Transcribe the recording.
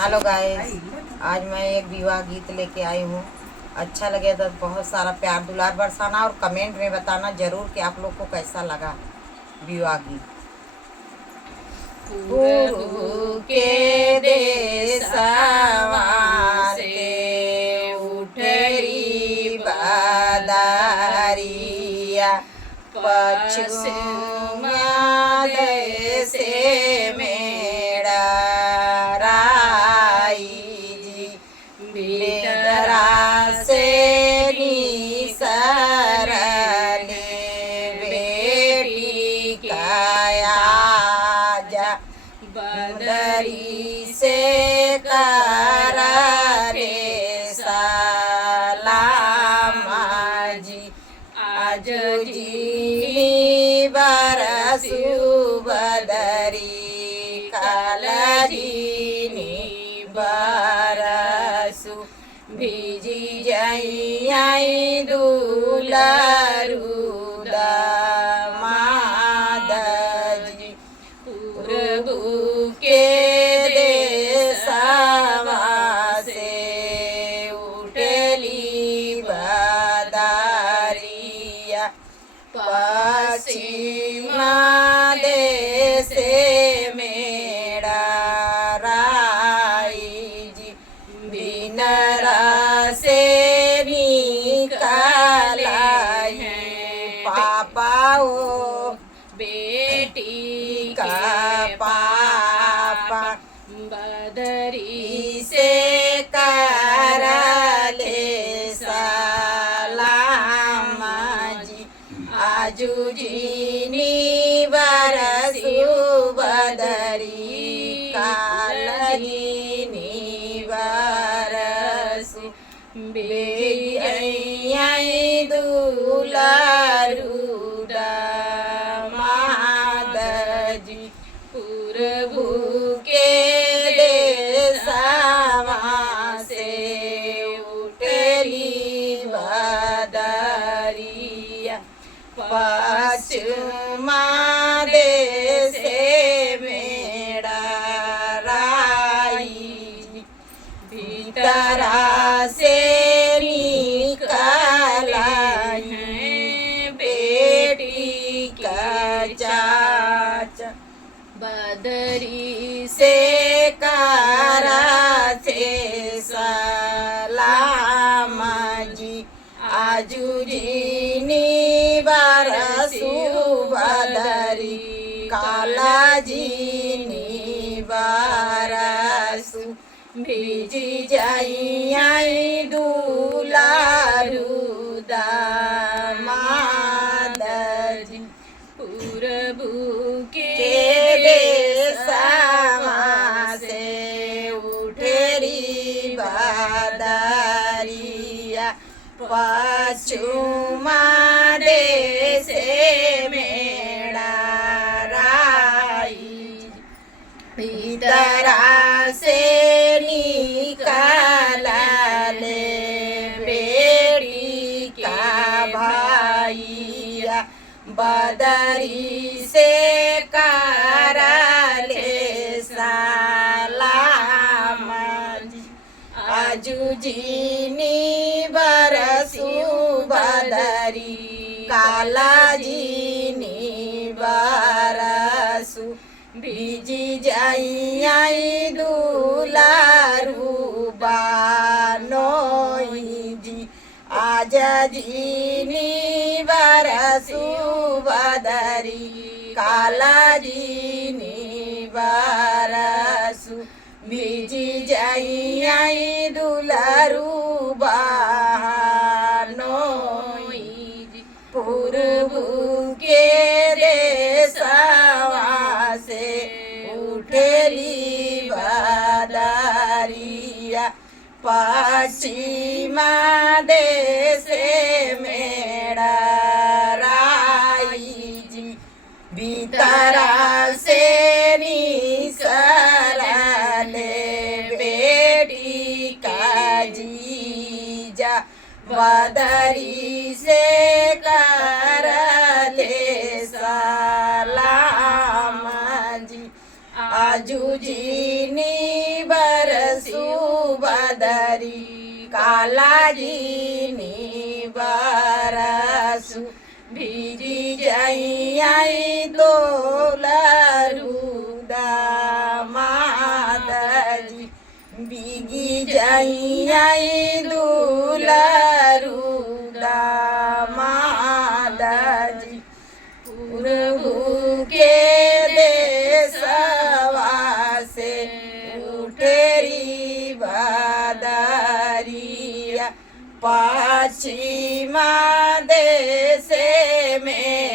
Hello guys, आज मैं एक विवाह गीत लेके आई हूँ। अच्छा लगे तो बहुत सारा प्यार दुलार बरसाना और कमेंट में बताना जरूर कि आप लोग को कैसा लगा विवाह गीत। गुरु के देशवा से उठरी बादारिया, पश्चिम से मेरा राई जी, बेदरा से निसरले बेटी काया जा, बदरी से करारे सलाम जी। आज जी बरसु बदरी, काल जीनी बरसु भीजी जई दुलरू दमाद जी। प्रभु के देशवा से उठली बादारिया, पश्चिम देश मेरा राई जी, बिनरा से निकाला है पापाओ बेटी का पापा, बदरी से करले सलाम जी। आजू जीनी बरसु बदरी, काल जीनी बरसु बेई दुलारू दमाद जी। प्रभु के देशवा से उठली बादरिया, पश्चिम देश मेरा राई, भीतरा से निकाला है बेटी का चाचा, बदरी से कारा से सलाम जी। आजू जीनी बरसु बदरी, काला जीनी बरसु भीजी जई दुलारू दमाद जी। प्रभु के देशवा से उठरी बादरिया, पश्चिम देश मेरा राई, भीतरा से निकाला ले बेटी का भाइया, बदरी से करले सलाम जी। आजू जीनी बरसु बदरी, काला जीनी बरसु भीजी जई दुलारू बानोई जी। आज जीनी बरसु बदरी, काला जीनी बरसु भीजी जई दुलारू बानोई जी। प्रभु के देशवा से उठली बादरिया, पश्चिम देश मेरा राई जी, भीतरा से निसरले बेटी का जीजा, बदरी से करले सलाम जी। आजू जीनी बरस सुबदरी कालागिनी बरसु भीजी जई दोलरू दामाद जी बीगी जई दुलरू दामाद जी पूर्वू के देशवा से उठेरी बदरिया पश्चिमा देश में